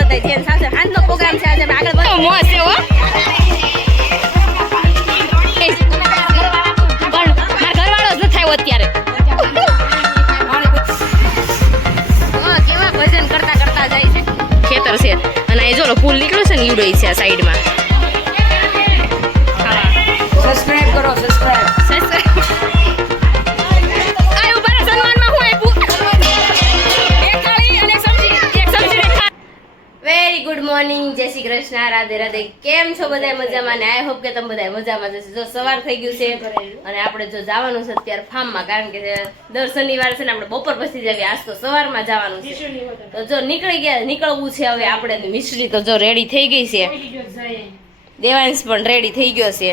બધા જેન્ટ્સ આવશે. આજનો પ્રોગ્રામ છે, આજે આગળ વધો મોજ છે હો. અત્યારે કેવા ભજન કરતા કરતા જાય છે. ખેતર છે અને એ જો પુલ નીકળ્યો છે ને ઈડો છે આ સાઈડમાં. સબસ્ક્રાઇબ કરો, સબસ્ક્રાઇબ. આ ઉપર સન્માનમાં હું આપ્યું એક થાળી અને સબ્જી, એક સબ્જી ને ખા. વેરી ગુડ મોર્નિંગ, જય શ્રી કૃષ્ણ, રાધે રાધે. કેમ છો બધા? મજામાં ને? આઈ હોપ કે તમે બધા મજામાં જશે. જો સવાર થઈ ગયું છે અને આપણે જો જવાનું છે અત્યારે ફાર્મમાં, કારણ કે દર શનિવાર છે ને આપણે બપોર પછી જઈએ. આજ તો સવારમાં જવાનું છે. તો જો નીકળવું છે હવે આપણે. મિશ્રી તો જો રેડી થઈ ગઈ છે, દેવાંશ પણ રેડી થઈ ગયો છે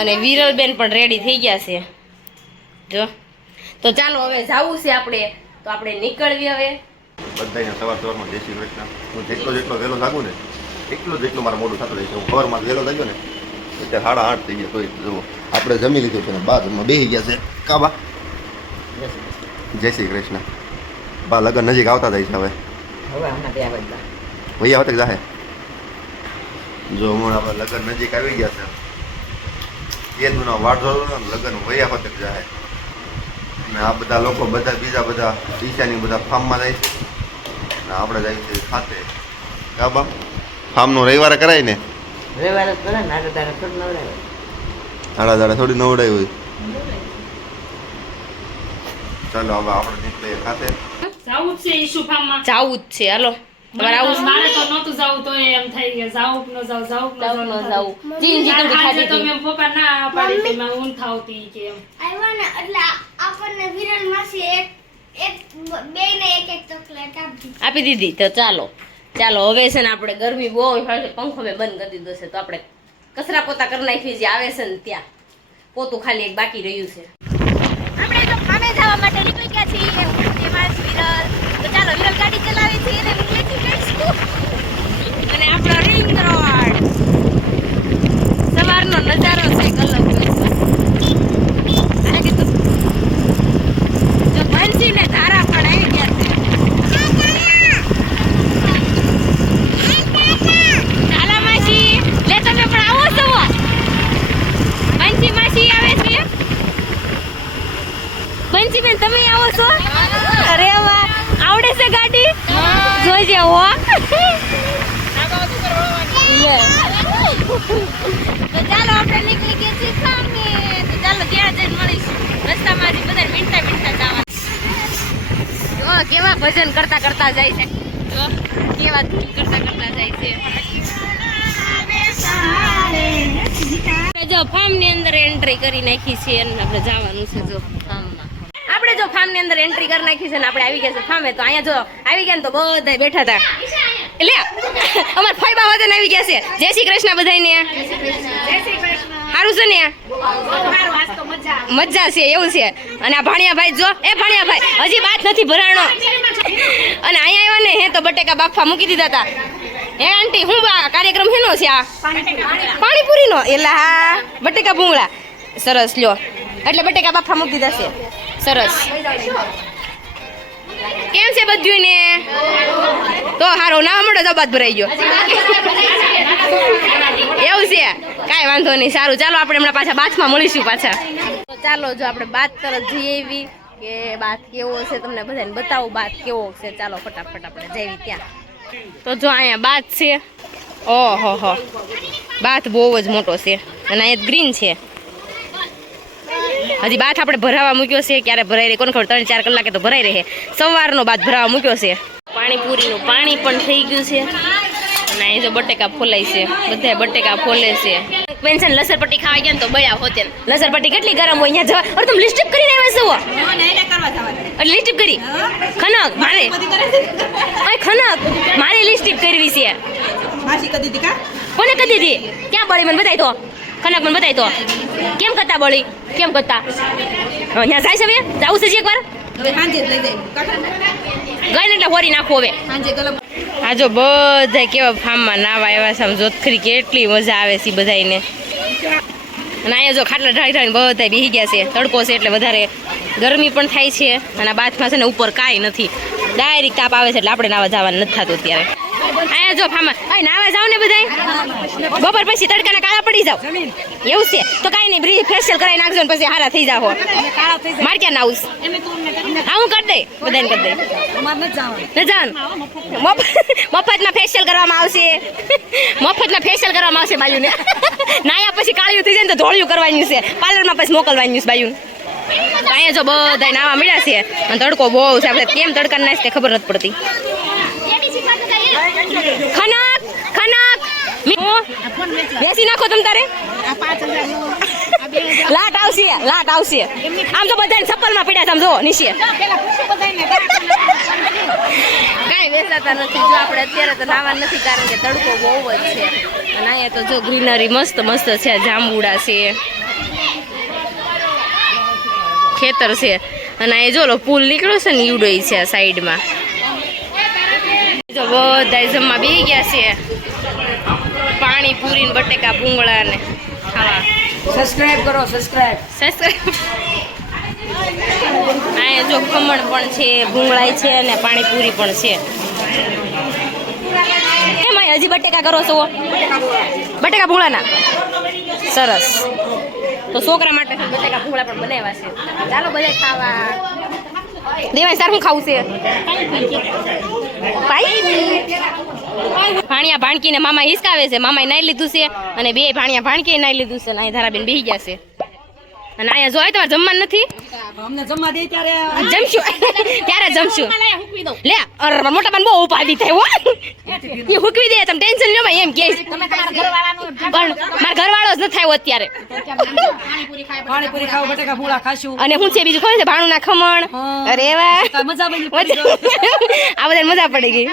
અને વિરલબેન પણ રેડી થઈ ગયા છે. જો તો ચાલો હવે જવું છે આપણે, તો આપણે નીકળવી હવે. બધાને સવારમાં જય શ્રી કૃષ્ણ. હું જેટલો વહેલો જાગું ને એટલું મારું મોડું થતું રહે છે. હું સવારમાં વહેલો જાગ્યો ને અત્યારે 8:30 થઈ ગયા. તો જુઓ આપણે જમી લીધું છે ને બા બેસી ગયા છે. કાબા જય શ્રી કૃષ્ણ. બા લગ્ન નજીક આવતા જાય છે. હવે ભૈયા વખતે જાહે. જો હમણાં આપણે લગ્ન નજીક આવી ગયા છે. એ દુના વાટ જોડો ને લગ્ન વૈયા વખતે જાહે. અને આ બધા લોકો બીજા બધા ઈશાની બધા ફાર્મમાં જાય છે ને આપણે જાય છે ખાતે. કાબા ફાર્મનો રવિવારે કરાય ને? રવિવારે કરે ને, આડા દાડા થોડું નવડાવે. આડા દાડા થોડી નવડાવી હોય. ચાલો હવે આપણે નીકળીએ ખાતે. જાવું જ છે ઈશુ ફાર્મમાં. જાવું જ છે. હાલો તમારે આવું મારે તો નહોતું જાવું, તો એમ થઈ ગયા જાવું કે ન જાવું. જીંજી તમે ખાધી તો હતી. મેં પપ્પા ના પાડી કે મેં ઊંઘ થાવતી કે એમ. આવ્યા ને એટલે આપણને વિરલ માસી એક ચોકલેટ આપી દીધી. તો ચાલો હવે છે ને આપણે ગરમી બહુ હોય છે, પંખો મેં બંધ કરી દીધો છે. તો આપણે કચરા પોતા કરી નાખી જે આવે છે ને ત્યાં પોતું ખાલી એક બાકી રહ્યું છે. આપણે તો ફામે જવા માટે નીકળી ગયા છીએ. વિરલ તો ચાલો વિરલ ગાડી ચલાવે છે અને નીકળી જઈશું. અને આપણો રિંગ રોડ સવારનો નજારો છે અલગ હોય છે. જો ભંજી ને ધારા પણ આવી ગયા છે. ચાલા માસી લે તમે પણ આવો છો. ભંજી માસી આવે છે. ભંજી બેન તમે આવો છો? અરે વાહ, આવડે છે ગાડી? જોઈજે હો. તો ચાલો આપણે નીકળી ગયા છીએ સામે. તો ચાલો ત્યાં જઈને મળીશું. રસ્તામાં હજી બધા મીઠા જવાનું. જો કેવા ભજન કરતા કરતા જાય છે. જો કેવા ધૂન કરતા જાય છે. જો ફાર્મ ની અંદર એન્ટ્રી કરી નાખી છે અને આપણે જવાનું છે. જો ફાર્મમાં આપણે જો ફાર્મ ની અંદર એન્ટ્રી કરી નાખી છે ને આપણે આવી ગયા છે ફાર્મે. તો અહીંયા જો આવી ગયા ને તો બધા બેઠા હતા. એટલે અમાર ફાઈબા વતન આવી ગયા છે. જય શ્રી કૃષ્ણ બધાને. સારું છે ને? મજા છે એવું છે. અને આ ભાણિયા ભાઈ જો, એ ભાણિયા ભાઈ હજી બાત નથી ભરાણો. અને અહીંયા આવ્યા ને હે તો બટેકા બાફા મૂકી દીધા હતા. હે આંટી હું કાર્યક્રમ હેનો છે આ? પાણીપુરી નો. એલા બટેકા ભૂંગળા સરસ લ્યો. એટલે બટેકા બાફા મૂકી દીધા છે. સરસ. કેમ છે બધું ને? તો હારો ના મળે તો બાદ ભરાઈ ગયો એવું છે. કાંઈ વાંધો નહીં. સારું ચાલો આપણે હમણાં પાછા બાથમાં મળીશું પાછા. તો ચાલો જો આપણે બાથ તરફ જઈ આવી કે બાથ કેવો છે તમને બધાને બતાવું. બાથ કેવો છે ચાલો ફટાફટ આપણે જઈએ ત્યાં. તો જો અહીંયા બાથ છે. ઓહો હો, બાથ બહુ જ મોટો છે અને અહીંયા ગ્રીન છે. હજી બાથ આપણે ભરાવા મૂક્યો છે. ક્યારે ભરાઈ રહે કોને ખબર? 3-4 કલાકે તો ભરાઈ રહે. સવારનો બાથ ભરાવા મૂક્યો છે. પાણીપુરીનું પાણી પણ થઈ ગયું છે. અને અહીં જો બટેકા ફોલાય છે. બધા બટેકા ફોલે છે. પેન્શન લસરપટ્ટી ખાવા ગયા ને તો બળ્યા હોતે. લસરપટ્ટી કેટલી ગરમ હોય અહીંયા જવા. અરે તમે લિસ્ટિપ કરીને આવ્યા છો? લિસ્ટિપ કરી ખનક મારે ખનક મારે લિસ્ટિપ કરવી છે. કોને કરી દીધી? ક્યાં બળી મને બતાવી તો. ખનક મને બતાવી તો. કેમ કરતા બળી? કેમ કરતા? અહીંયા જાય છે હવે જાવું છે એકવાર. ગઈ ને એટલે હોરી નાખો હવે. આ જો બધા કેવા ફાર્મમાં નાવા આવ્યા છે. આમ જોતખરી કેટલી મજા આવે છે બધાને. અને અહીંયા જો ખાટલા ઢાળી બધા બેસી ગયા છે. તડકો છે એટલે વધારે ગરમી પણ થાય છે. અને આ બાથમાં છે ને ઉપર કાંઈ નથી. ડાયરેક્ટ તાપ આવે છે એટલે આપણે નાવા જવાનું નથી થતું અત્યારે. અહીંયા જો ફામા નાવા જાવ ને બધા બપોર પછી તડકાના કાળા પડી જાવ એવું છે તો કાંઈ નહીં બ્રી ફેશિયલ કરાવી નાખજો ને પછી હારા થઈ જાવ મારે ક્યાં નાવું હા હું કરી દઈ બધાને કરી દઈ ન જવાનું મફતમાં ફેશિયલ કરવામાં આવશે મફતમાં ફેશિયલ કરવામાં આવશે બાયુને નાયા પછી કાળિયું થઈ જાય ને તો ધોળિયું કરવાનું છે પાર્લરમાં પછી મોકલવાનું છે બાયુને અહીંયા જો બધા નાવા મળ્યા છે અને તડકો બહુ છે આપણે કેમ તડકા નાશ તે ખબર નથી પડતી ખનક ખનક બેસી નાખો તમ તારે લાટ આવશે આમ તો બધાને ચપ્પલમાં પડ્યા છે આમ જો નીચે કાંઈ બેસાતા નથી જો આપણે અત્યારે તો નાવા નથી કારણ કે તડકો બહુ જ છે અને અહીંયા તો જો ગ્રીનરી મસ્ત મસ્ત છે જાંબુડા છે ખેતર છે અને એ જો પુલ નીકળ્યો છે ને ઈવડો છે સાઈડમાં જો બધા જમવા બેસી ગયા છે પાણી પૂરી બટેકા ભૂંગળા ને ખાવા સબસ્ક્રાઇબ કરો સબસ્ક્રાઇબ અહીંયા જો ખમણ પણ છે ભૂંગળાય છે અને પાણીપુરી પણ છે એમાં હજી બટેકા કરો છો બટેકા ભૂંગળાના સરસ તો છોકરા માટે બટેકા ભૂંગળા પણ બનાવ્યા છે ચાલો બધા ખાવા દેવાય સર શું ખાવું છે ભાણિયા ભાણકીને મામા હિસકાવે છે મામાએ નાઈ લીધું છે અને બે ભાણિયા ભાણકી નાઈ લીધું છે અને અહીં ધારાબેન બેસી ગયા છે અને અહીંયા જોઈ તમારે જમવાનું નથી અમને જમવા દે ત્યારે જમશું ત્યારે જમશું લે અરે મોટા બન બહુ ઉપાધી થાય હો એ હુકવી દે તમે ટેન્શન લ્યો એમ કે પણ મારા ઘરવાળો જ ન થાય અત્યારે પાણીપુરી ખાવ બટેકા ભૂંગળા ખાશું અને હું છે બીજું ખબર છે ભાણુંના ખમણ અરે વાહ મજા બની આ બધા મજા પડી ગઈ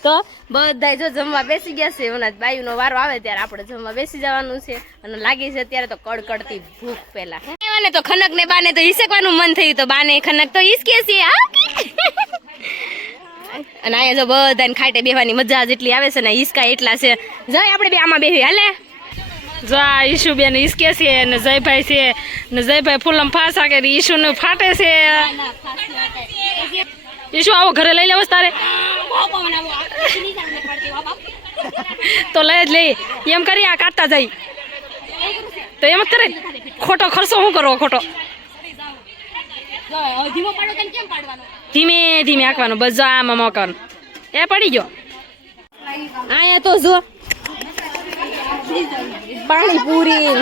તો બધા જો જમવા બેસી ગયા છે ઓના બાયુનો વારો આવે ત્યારે આપણે જમવા બેસી જવાનું છે અને લાગી છે અત્યારે તો કડકડતી ભૂખ પેલા ને તો ખનક ને બાને તો હિસકવાનું મન થયું તો બાને ખનક તો હિસકે છે અને અહીંયા જો બધાને ખાટે બેહવાની મજા જેટલી આવે છે ને હિસકા એટલા છે જાય આપણે બે આમાં બેહી હાલે જો આ ઈશુબેન હિસકે છે ને જયભાઈ છે ને જયભાઈ ફૂલમ ફાસા કે ઈશુ ને ફાટે છે ઈશુ આવો ઘરે લઈ લેવો તારે તો લઈ જ લઈ એમ કરી આ કાઢતા જાય તો એમ જ કરે ખોટો ખર્ચો શું કરવો ખોટો ધીમે ધીમે આંકવાનો બજામાં મોકવાનું એ પડી ગયો અહીંયા તો જો પાણીપુરી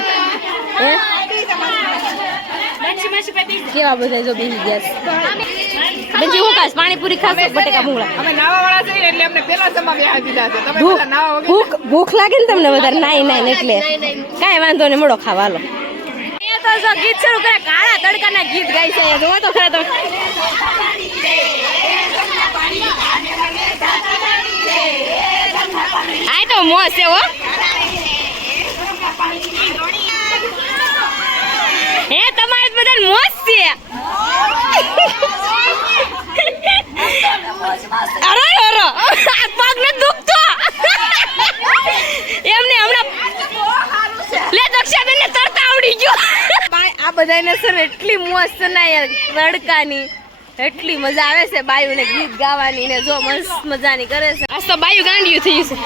કેવા બધા જો બેસી ગયા છે હું ખાસ પાણીપુરી ખાશો બટેકા ભૂંગળા અમે નાવા વાળા છીએ એટલે અમને પેલા જમવા બેહાડી દીધા છે તમે બધા નાવા વગર ભૂખ લાગે ને તમને વધારે નાઈ એટલે કાંઈ વાંધો નહીં મળો ખાવા લો તો જો ગીત શરૂ કરે કાળા તડકાના ગીત ગાય છે જોવો તો ખરા તમે આ તો મોજ છે હો હે તમારે બધા મોજ છે અરે અરે પગ ને દુખતો એમને હમણાં લે દક્ષાબેન ને તરતા આવડી ગયો આ બધાને સર એટલી મોજ છે ને તડકાની એટલી મજા આવે છે બાયુ ને ગીત ગાવાની ને જો મસ્ત મજાની કરે છે આજ તો બાયુ ગાંડિયું થઈ છે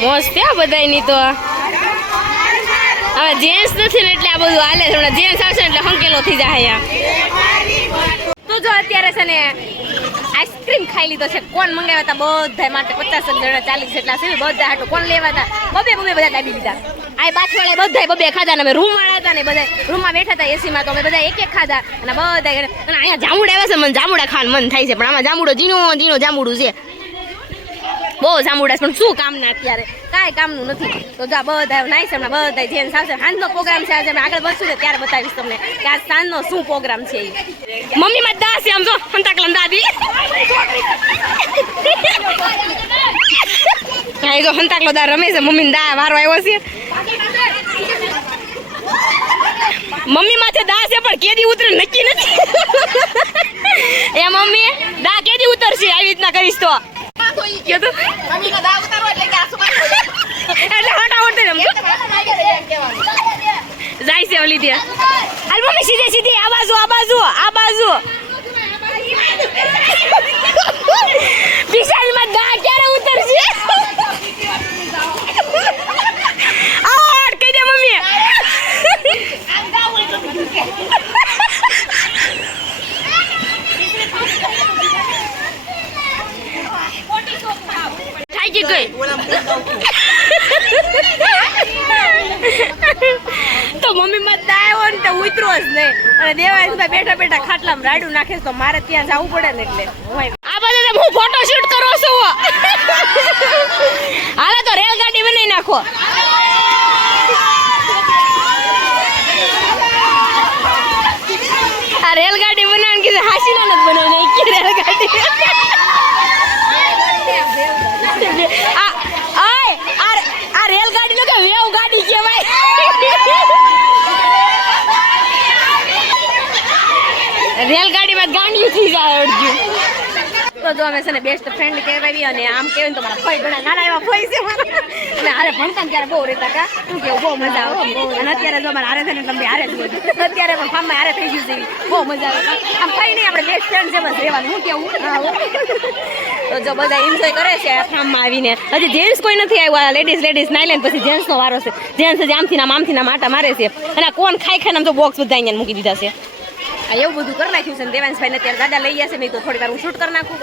મોજ ત્યાં બધાની તો હવે જેન્ટ્સ નથી ને એટલે આ બધું હાલે છે જેન્ટ્સ આવશે એટલે હંકેલો થઈ જાય અહીંયા તો જો અત્યારે છે ને આઈસ્ક્રીમ ખાઈ લીધો છે કોણ મંગાવ્યા હતા બધા માટે 50 જણા 40 જેટલા છે બધા હાટો કોણ લેવા હતા બબે બધા દાબી દીધા આ બાથવાળા બધા બબે ખાધા ને અમે રૂમ વાળા હતા ને બધા રૂમમાં બેઠા હતા એસી માં તો અમે બધા એક એક ખાધા અને બધા અને અહીંયા જાંબુડા આવ્યા છે મને જાંબુડા ખાવાનું મન થાય છે પણ આમાં જાંબુડો ઝીણો જાંબુડું છે બહુ જાંબુડા પણ શું કામના અત્યારે કાંઈ કામનું નથી તો જા બધા નાઈસ હમણાં બધા જેન્ટ્સ આવશે સાંજનો પ્રોગ્રામ છે આજે આગળ વધશું ને ત્યારે બતાવીશ તમને કે આજ સાંજનો શું પ્રોગ્રામ છે મમ્મી માં દા છે આમ જો હંતાકલન દાદી હા જો હંતાકલો દા રમે છે મમ્મી દા વારો આવ્યો છે મમ્મી માથે દા છે પણ કેદી ઉતરે નક્કી નથી એ મમ્મી દા કેદી ઉતરશે આવી રીતના કરીશ તો એટલે હટાવટ જાય છે ઓલી ત્યાં હાલ મમ્મી સીધે આ બાજુ વિશાલમાં દા ક્યારે ઉતરશે આડ કહી દે મમ્મી થાકી ગઈ તો મમ્મી માં દાયો ને તો ઉતરો જ નહીં અને દેવાંશભાઈ બેઠા બેઠા ખાટલામાં રાડું નાખે તો મારે ત્યાં જવું પડે ને એટલે આ બધા હું ફોટો શૂટ કરો છું હાલે તો રેલગાડી બનાવી નાખો આ રેલગાડી બનાવવાની કીધું હાસીના નથી બનાવવાની કે રેલગાડી આ રેલગાડી નો કે વેવ ગાડી કહેવાય રેલગાડીમાં ગાંડિયું થઈ જાય અડધું તો જો અમે છે ને બેસ્ટ ફ્રેન્ડ કહેવાય અને આમ કહેવાય તો મારા ફઈ ઘણા નાના એવા ફઈ છે મારા અને હારે ભણતા ને ત્યારે બહુ રહેતા કા શું કેવું બહુ મજા આવે અને અત્યારે જો મારે હારે છે ને તમે હારે જ હોય અત્યારે પણ ફામમાં હારે થઈ ગયું છે બહુ મજા આવે આમ કઈ નહીં આપણે બેસ્ટ ફ્રેન્ડ છે બસ રહેવાનું હું કેવું તો જો બધા એન્જોય કરે છે ફામમાં આવીને હજી જેન્ટ્સ કોઈ નથી આવ્યા લેડીઝ નાઈ લઈને પછી જેન્ટ્સનો વારો છે જેન્ટ્સ હજી આમથી નામ આટા મારે છે અને આ કોણ ખાઈ આમ તો બોક્સ બધા અહીંયા મૂકી દીધા છે એવું બધું કરી નાખ્યું છે ને દેવાંશભાઈ ને અત્યારે દાદા લઈ ગયા છે મેં તો થોડી વાર હું શૂટ કરી નાખું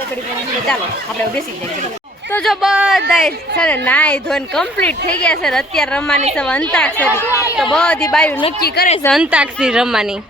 ચાલો આપણે બેસી જઈએ તો જો બધા છે ને નાઈ ધોઈને કમ્પ્લીટ થઈ ગયા છે અત્યારે રમવાની છે અંતાક્ષરી તો બધી બાયું નક્કી કરે છે અંતાક્ષરી રમવાની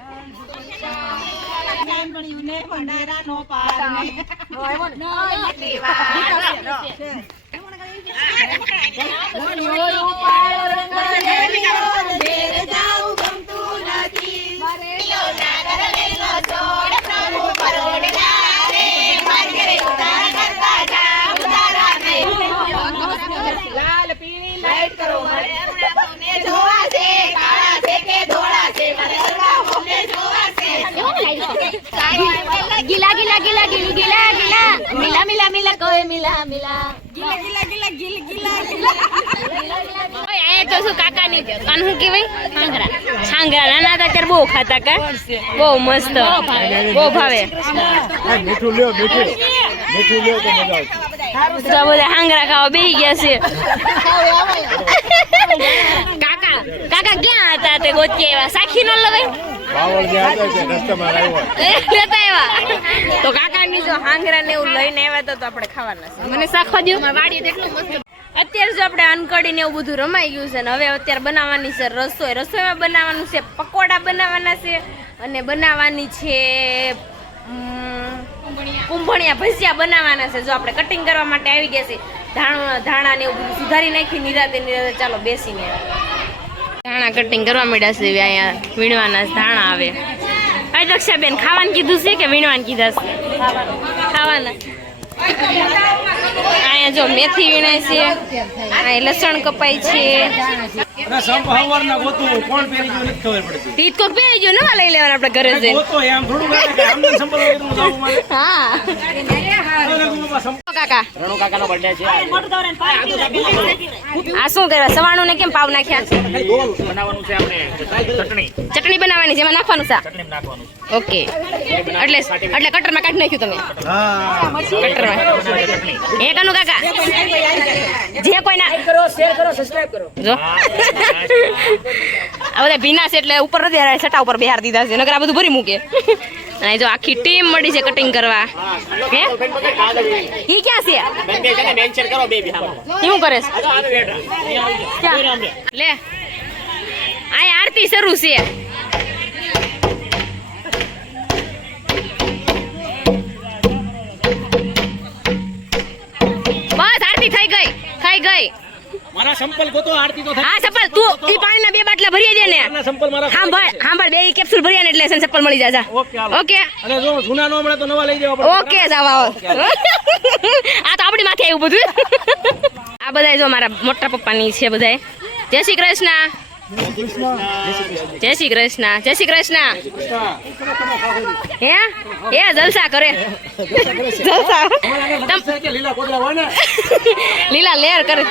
લાલ પીળી લાઈટ કરો ગીલા ગીલા ગીલા ગીલી ગીલા ગીલા મિલા મિલા મિલા કોઈ મિલા મિલા ઓય તો શું કાકાની કાન હું કેવાય છાંગરા નાના હતા ત્યારે બહુ ખાતા કા બહુ મસ્ત બહુ ભાવે મીઠું લ્યો તો મજા આવશે તો બધા હાંગરા ખાવા બેહી ગયા છે કાકા ક્યાં હતા તે ગોતી આવ્યા સાખી ન લગાઈ બાવળ જે હતા તે રસ્તામાં આવ્યા લેતા આવ્યા તો કાકાની જો હાંગરા ને એવું લઈને આવ્યા તો આપણે ખાવાના છે મને શાખવા દો વાડી એટલું મસ્ત અત્યારે જો આપણે અનકડી ને એવું બધું રમાઈ ગયું છે ને હવે અત્યારે બનાવવાની છે રસોઈમાં બનાવવાનું છે પકોડા બનાવવાના છે અને બનાવવાની છે કુંભણિયા ભજીયા બનાવવાના છે જો આપણે કટિંગ કરવા માટે આવી ગયા છે ધાણા ને એવું બધું સુધારી નાખી નિરાતે ચાલો બેસીને ધાણા કટિંગ કરવા માંડ્યા છે અહીંયા વીણવાના ધાણા આવે દક્ષાબેન ખાવાનું કીધું છે કે વીણવાનું કીધા છે ખાવાના અહીંયા જો મેથી વીણાય છે અહીંયા લસણ કપાય છે તીત કોક પહેરી ગયો નવા લઈ લેવાના આપણે ઘરે જઈને હા કાકા આ શું કરે સવાણું ને કેમ પાવ નાખ્યા ચટણી બનાવવાની છે એમાં નાખવાનું છે ઓકે એટલે કટરમાં કાઢી નાખ્યું તમે કટરમાં એ કનું કાકા જે કોઈ ના જો આ બધા ભીના છે એટલે ઉપર નથી છટા ઉપર બિહાર દીધા છે નકર આ બધું ભરી મૂકે અને જો આખી ટીમ મળી છે કટિંગ કરવા હે ઈ ક્યાં છે શું કરે છે લે આ આરતી શરૂ છે બસ આરતી થઈ ગઈ મારા સંપલ ગોતો આરતી તો હા સંપલ તું ઈ પાણીના 2 બાટલા ભરી દે ને સંપલ મારા સાંભળ 2 કેપ્સ્યુલ ભર્યા ને એટલે સંપલ મળી જાય ઓકે અને જો જૂના નો મળે તો નવા લઈ જાવ ઓકે જાવ આવો આ તો આપણી માથે આવ્યું બધું આ બધાય જો મારા મોટા પપ્પાની છે બધાય જય શ્રી કૃષ્ણ જય શ્રી કૃષ્ણ જય શ્રી કૃષ્ણ હે જલસા કરે જલસા લીલા કોટલા હોય ને લીલા લેર કરે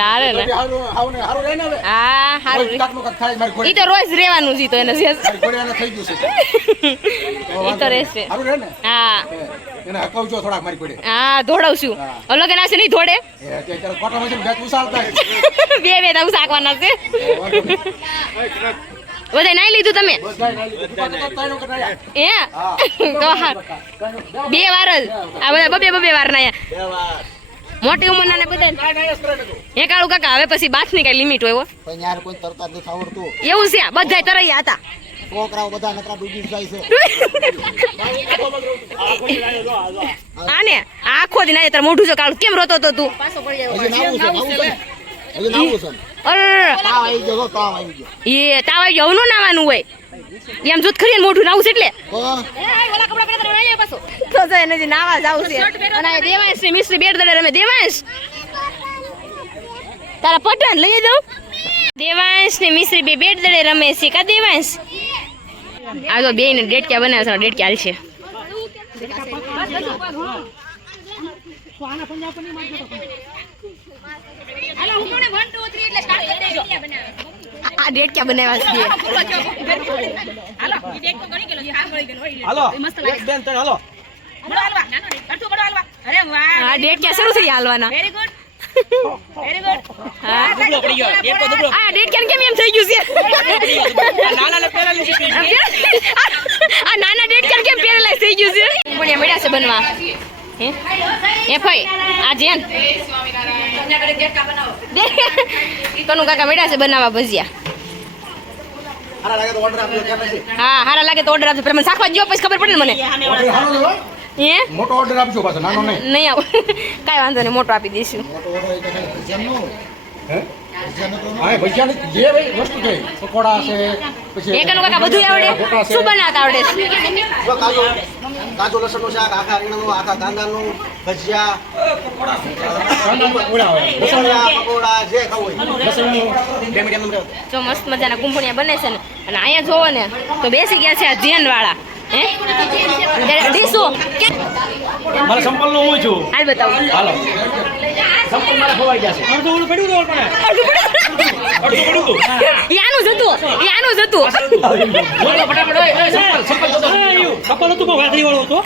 લારે ને હારું રહે ને હવે હા હારું કાક નો કાક થાય મારી ઈ તો રોજ રહેવાનું છે ઈ તો એને છે ઘોડિયાને થઈ ગયું છે ઈ તો રહેશે હારું રહે ને હા એને હકવજો થોડાક મારી ઘોડે હા દોડાવશું અલગ નાશે નહીં થોડે અત્યારે કોટામાં છે બેટ ઉસાળતા બે તાવ શાકવાના છે બધા નાઈ લીધું તમે હે તો હા 2 વાર જ આ બધા બબે વાર નાયા મોટી ઉંમરના ને બધા હે કાળુ કાકા હવે પછી બાથની કઈ લિમિટ હોય હો પણ યાર કોઈ તરતા નથી આવડતું એવું છે બધાય તરૈયા હતા છોકરાઓ બધા નકરા ડૂબી જાય છે આને આખો દિન આજે તાર મોઢું છે કાળું કેમ રોતો તો તું હજી નાવું છે અરે તાવ આવી ગયો તાવ આવી ગયો એ તાવ આવી ગયો નો નાવાનું હોય એમ જોત ખરી ને મોઢું નાવું છે એટલે તો તો જો એને જે નાવા જાવ છે અને આ દેવાંશ ની મિસ્ત્રી બેટ દડે રમે દેવાંશ તારા પટાણ લઈ દઉં દેવાંશ ને મિસ્ત્રી બે બેટ દડે રમે છે કા દેવાંશ આ તો બેય ને ડેટક્યા બનાવે છે ડેટક્યા હાલ છે આ ડેટક્યા બનાવ્યા છે હાલો એક બેન તણ હાલો હા ડેટક્યા શરૂ થઈ હાલવાના હા ડેટક્યા કેમ એમ થઈ ગયું છે આ નાના ડેટક્યા કેમ પેરેલાઇઝ થઈ ગયું છે પણ મળ્યા છે બનવા હે ભાઈ આ જેન કનુ કાકા મળ્યા છે બનાવવા ભજીયા હારા લાગે તો ઓર્ડર આપજો કે પછી હા હારા લાગે તો ઓર્ડર આપજો પણ મને શાકવા જો પછી ખબર પડે ને મને ઓર્ડર હારો દેવો હે મોટો ઓર્ડર આપજો પાછો નાનો નહીં નહીં આવ કાંઈ વાંધો નહીં મોટો આપી દઈશું મોટો ઓર્ડર એ તો ભજીયાનો હે હા ભજીયાની જે ભાઈ વસ્તુ છે પકોડા છે પછી એકનું કાકા બધું આવડે શું બનાવતા આવડે છે જો કાજુ લસણનું શાક આખા રીંગણનું આખા કાંદાનું ભજીયા લસણિયા પકોડા જે ખાવું હોય લસણનું 2 મીડિયમ નંબર જો મસ્ત મજાના કુંભણિયા બને છે ને અને અહીંયા જોવો ને તો બેસી ગયા છે આ જેન વાળા હે ડીશો મારે સંપલ નો હું છું હાલ બતાવો હાલો સંપલ મારા ખવાઈ ગયા છે અડધું ઓલું પડ્યું તો પણ અડધું પડ્યું તો યાનું જ હતું બોલો ફટાફટ ઓય સંપલ તો સંપલ હતું પણ વાદળી વાળો હતો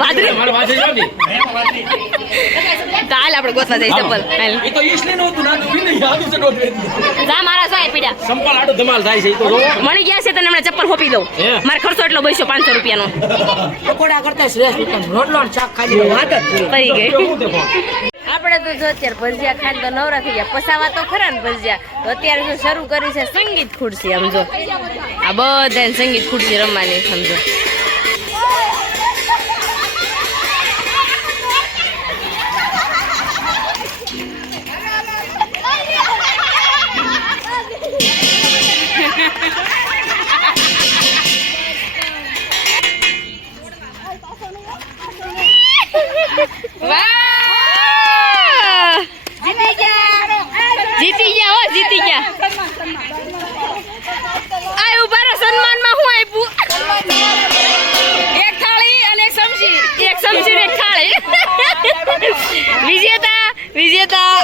વાદળી? મારો વાદળી જો ની તો હાલ આપણે ગોતવા જઈએ ચપ્પલ હાલ એ તો ઈસલે નો હતું ના પીને યાદ છે ડોટ જા મારા સોય પીડા સંપલ આડો ધમાલ થાય છે એ તો જો મળી ગયા છે તને હમણાં ચપ્પલ હોપી દઉં હે? મારે ખર્ચો એટલો બસ્યો 500 રૂપિયાનો પકોડા કરતા શ્રેષ્ઠ રોટલો અને શાક ખાલી વાત જ પડી ગઈ હું દેખો આપણે તો જો અત્યારે ભજીયા ખાઈને તો નવરા થઈ ગયા પસાવા તો ખરા ને ભજીયા તો અત્યારે જો શરૂ કરી છે સંગીત ખુરશી સમજો આ બધાને સંગીત ખુરશી રમવાની સમજો વાહ! જીતી ગયા હો જીતી ગયા આ ઉભા રહો સન્માનમાં હું આપ્યું એક થાળી અને એક સમસી ને એક થાળી વિજેતા